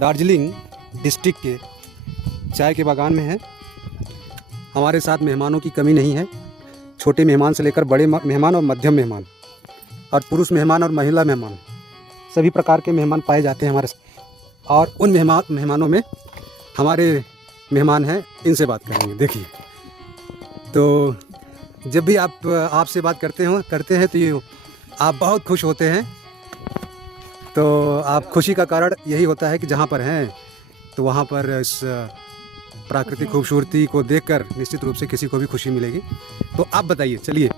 Darjeeling district के चाय के बागान में है। हमारे साथ मेहमानों की कमी नहीं है। छोटे मेहमान से लेकर बड़े मेहमान और मध्यम मेहमान और पुरुष मेहमान और महिला मेहमान, सभी प्रकार के मेहमान पाए जाते हैं हमारे साथ। और उन मेहमानों में हमारे मेहमान हैं, इनसे बात करेंगे। देखिए, तो जब भी आपसे बात करते हैं तो ये आप बहुत खुश होते हैं। तो आप खुशी का कारण यही होता है कि जहाँ पर हैं तो वहाँ पर इस प्राकृतिक खूबसूरती को देखकर निश्चित रूप से किसी को भी खुशी मिलेगी। तो आप बताइए, चलिए,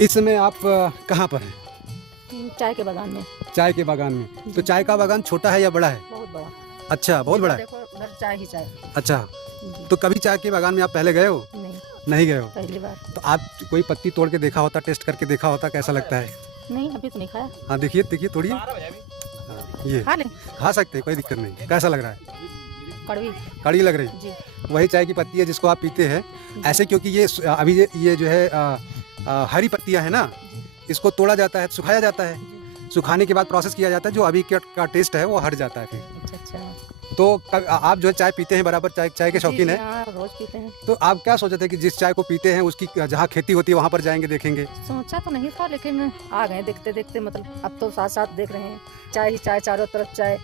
इस समय आप कहाँ पर हैं? चाय के बागान में। चाय के बागान में। तो चाय का बागान छोटा है या बड़ा है? बहुत बड़ा। अच्छा, बहुत बड़ा है। देखो उधर चाय ही चाय। अच्छा, जी। तो कभी चाय के बागान में आप पहले गए हो? नहीं गए हो? पहली बार। तो आप कोई पत्ती तोड़ के देखा होता, टेस्ट करके देखा होता, कैसा लगता है? नहीं, अभी तो नहीं खाया। हाँ, देखिए तोड़िए। ये खा लें। खा सकते हैं, कोई दिक्कत नहीं। कैसा लग रहा है? कड़वी। कड़ी लग रही है? जी। वही चाय की पत्ती है जिसको आप पीते हैं ऐसे, क्योंकि ये अभी ये जो है हरी पत्तियां है ना, इसको तोड़ा जाता है, सुखाया जाता है, सुखाने के बाद प्रोसेस किया जाता है, जो अभी का टेस्ट है वो हट जाता है फिर। अच्छा। तो आप जो है चाय पीते हैं, बराबर चाय के शौकीन है? रोज पीते हैं। तो आप क्या सोचे थे कि जिस चाय को पीते हैं उसकी जहाँ खेती होती है वहाँ पर जाएंगे, देखेंगे? सोचा तो नहीं था, लेकिन आ गए देखते देखते। मतलब अब तो साथ साथ देख रहे हैं, चाय ही चाय, चारों तरफ चाय।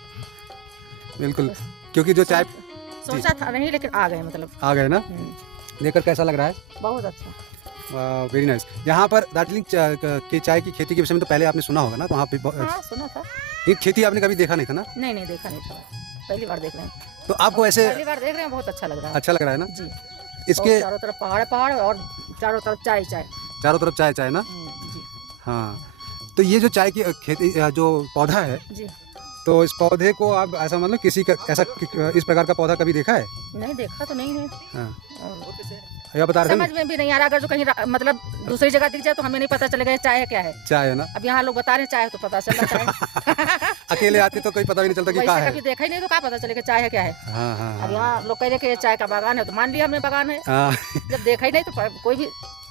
बिल्कुल, क्योंकि जो चाय सोचा था नहीं, लेकिन आ गए, मतलब आ गए ना। देखकर कैसा लग रहा है? बहुत अच्छा। Very nice. यहाँ पर दार्जिलिंग के चाय की खेती के विषय में तो पहले आपने सुना होगा ना, तो वहाँ पे हाँ, सुना था। ये खेती आपने कभी देखा नहीं था ना? नहीं, देखा नहीं था, पहली बार देख रहे हैं। तो आपको ऐसे पहली बार देख रहे हैं, बहुत अच्छा लग रहा है। अच्छा लग रहा है ना जी। इसके चारों तरफ पहाड़ और चारों तरफ चाय चाय। चारों तरफ चाय ना। जी। हाँ, तो ये जो चाय की खेती जो पौधा है, जी। तो इस पौधे को आप ऐसा मतलब किसी का ऐसा इस प्रकार का पौधा कभी देखा है? नहीं, देखा तो नहीं है। हाँ। और या बता रहे समझ में भी नहीं आ रहा। अगर जो कहीं मतलब दूसरी जगह दिख जाए तो हमें नहीं पता चलेगा ये चाय है क्या है। चाय है ना। अब यहाँ लोग बता रहे हैं चाय है, तो पता चल रहा है। अकेले आते तो कोई पता भी नहीं चलता कि क्या है। कभी देखा ही नहीं तो क्या पता चलेगा चाय है क्या है। हाँ। अब यहाँ लोग कह रहे कि चाय का बागान है, तो मान लिया हमने बागान है। हाँ। जब देखा ही नहीं तो कोई भी,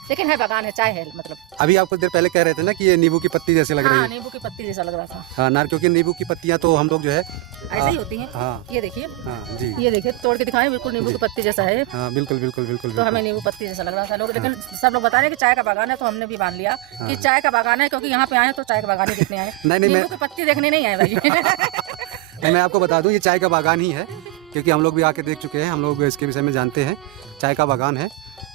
लेकिन है बागान है, चाय है मतलब। अभी आप कुछ देर पहले कह रहे थे ना कि ये नींबू की पत्ती जैसे लग रही है। हाँ, नींबू की पत्ती जैसा लग रहा था। हाँ नार, क्योंकि नींबू की पत्तियां तो हम लोग जो है ऐसे ही होती हैं। हाँ। ये देखिए। हाँ जी। ये देखिए, तोड़ के दिखाएं, बिल्कुल नींबू की पत्ती जैसा है। हाँ, बिल्कुल। तो हमें नींबू पत्ती जैसा लग रहा था लोग, लेकिन सब लोग बता रहे हैं कि चाय का बागान है, तो हमने भी मान लिया कि चाय का बागान है, क्योंकि यहाँ पे आए तो चाय का बागान ही देखने आए। नहीं, नींबू की पत्ती देखने नहीं आए भाई। नहीं, मैं आपको बता दूं ये चाय का बागान ही है, क्योंकि हम लोग भी आके देख चुके हैं, हम लोग इसके विषय में जानते हैं। चाय का बागान है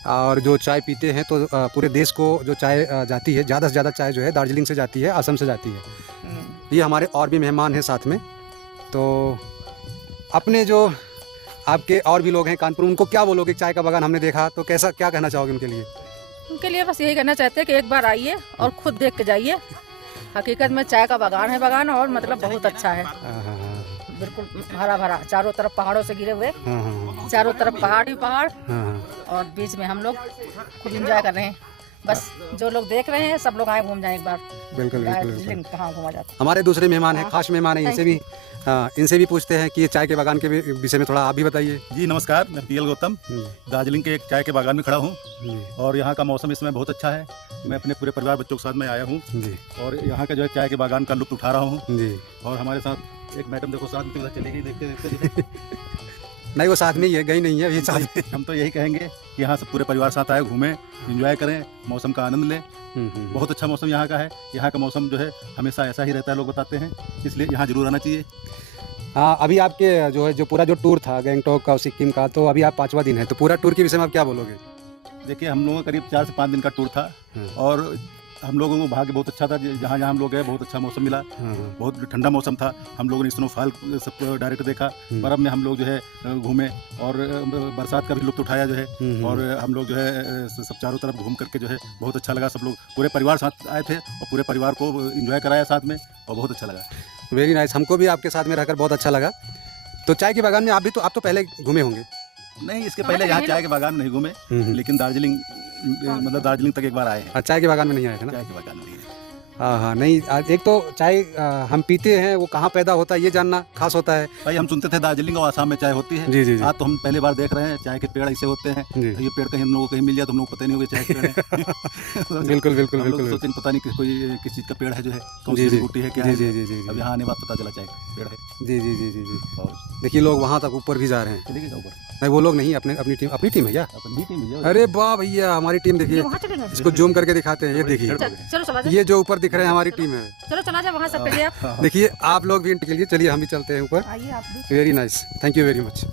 और जो चाय पीते हैं तो पूरे देश को जो चाय जाती है, ज़्यादा से ज़्यादा चाय जो है दार्जिलिंग से जाती है, असम से जाती है। ये हमारे और भी मेहमान हैं साथ में। तो अपने जो आपके और भी लोग हैं कानपुर, उनको क्या बोलोगे? चाय का बागान हमने देखा तो कैसा, क्या कहना चाहोगे उनके लिए? उनके लिए बस यही कहना चाहते हैं कि एक बार आइए और खुद देख के जाइए। हकीकत में चाय का बागान और मतलब बहुत अच्छा है। बिल्कुल हरा भरा, चारों तरफ पहाड़ों से घिरे हुए, चारों तरफ पहाड़ ही पहाड़, और बीच में हम लोग खुद एंजॉय कर रहे हैं। बस जो लोग देख रहे हैं सब लोग आए, घूम जाए एक बार। बिल्कुल। कहाँ घूमा जाता। हमारे दूसरे मेहमान हैं, खास मेहमान हैं, इनसे भी पूछते हैं कि ये चाय के बागान के विषय में थोड़ा आप भी बताइए। जी नमस्कार, मैं पीएल गौतम दार्जिलिंग के एक चाय के बागान में खड़ा हूँ और यहाँ का मौसम इस समय बहुत अच्छा है। मैं अपने पूरे परिवार बच्चों के साथ में आया हूँ और यहाँ का जो है चाय के बागान का लुत्फ उठा रहा हूँ। और हमारे साथ एक मैडम देखो साथ में चली गई, देखते नहीं, वो साथ में ही है, गई नहीं है अभी साथ में। हम तो यही कहेंगे कि यहाँ से पूरे परिवार साथ आए, घूमें, एंजॉय करें, मौसम का आनंद लें। बहुत अच्छा मौसम यहाँ का है। यहाँ का मौसम जो है हमेशा ऐसा ही रहता है, लोग बताते हैं, इसलिए यहाँ जरूर आना चाहिए। हाँ, अभी आपके जो पूरा जो टूर था गैंगटॉक का और सिक्किम का, तो अभी आप 5वां दिन है, तो पूरा टूर के विषय में आप क्या बोलोगे? देखिए, हम लोगों का करीब 4 से 5 दिन का टूर था और हम लोगों को भाग्य बहुत अच्छा था। जहाँ जहाँ हम लोग गए बहुत अच्छा मौसम मिला, बहुत ठंडा मौसम था। हम लोगों ने स्नोफॉल सब डायरेक्ट देखा, बर्फ़ में हम लोग जो है घूमे और बरसात का भी लुत्फ उठाया जो है। और हम लोग जो है सब चारों तरफ घूम करके जो है बहुत अच्छा लगा। सब लोग पूरे परिवार साथ आए थे और पूरे परिवार को एंजॉय कराया साथ में और बहुत अच्छा लगा। वेरी नाइस, हमको भी आपके साथ में रहकर बहुत अच्छा लगा। तो चाय के बागान में आप तो पहले घूमे होंगे? नहीं, इसके पहले यहाँ चाय के बागान नहीं घूमे, लेकिन दार्जिलिंग मतलब दार्जिलिंग तक एक बार आए हैं। चाय के बागान में नहीं आए थे ना? चाय के बागान में नहीं। हाँ हाँ, नहीं एक तो चाय हम पीते हैं, वो कहाँ पैदा होता है ये जानना खास होता है। भाई हम सुनते थे दार्जिलिंग और आसाम में चाय होती है। जी जी जी। आज तो हम पहली बार देख रहे हैं चाय के पेड़ ऐसे होते हैं। जी। ये पेड़ कहीं हम लोगों को कहीं मिल जाए तो हम लोग को पता नहीं होगा चाय के पेड़ है। बिल्कुल बिल्कुल हम लोग बिल्कुल। सोचें पता नहीं कोई किस चीज़ का पेड़ है जो है, कौन जी सी जी बूटी है, क्या जी है। जी जी जी अब जी यहाँ आने बाद पता चला चाय का पेड़ है। जी जी जी जी जी। और देखिए लोग वहाँ तक ऊपर भी जा रहे हैं। चलिए ऊपर नहीं वो लोग नहीं, अपनी टीम है क्या? अपन ही टीम है। अरे वाह भैया, हमारी टीम देखिए, वहाँ चलेंगे। इसको जूम करके दिखाते हैं, ये देखिए, चलो चला जाए, ये जो ऊपर दिख रहे हैं हमारी टीम है। चलो चला जाए वहाँ सब पहले आप देखिए आप लोग भी के लिए, चलिए हम भी चलते हैं ऊपर। आइए आप भी। Very nice, thank you very much.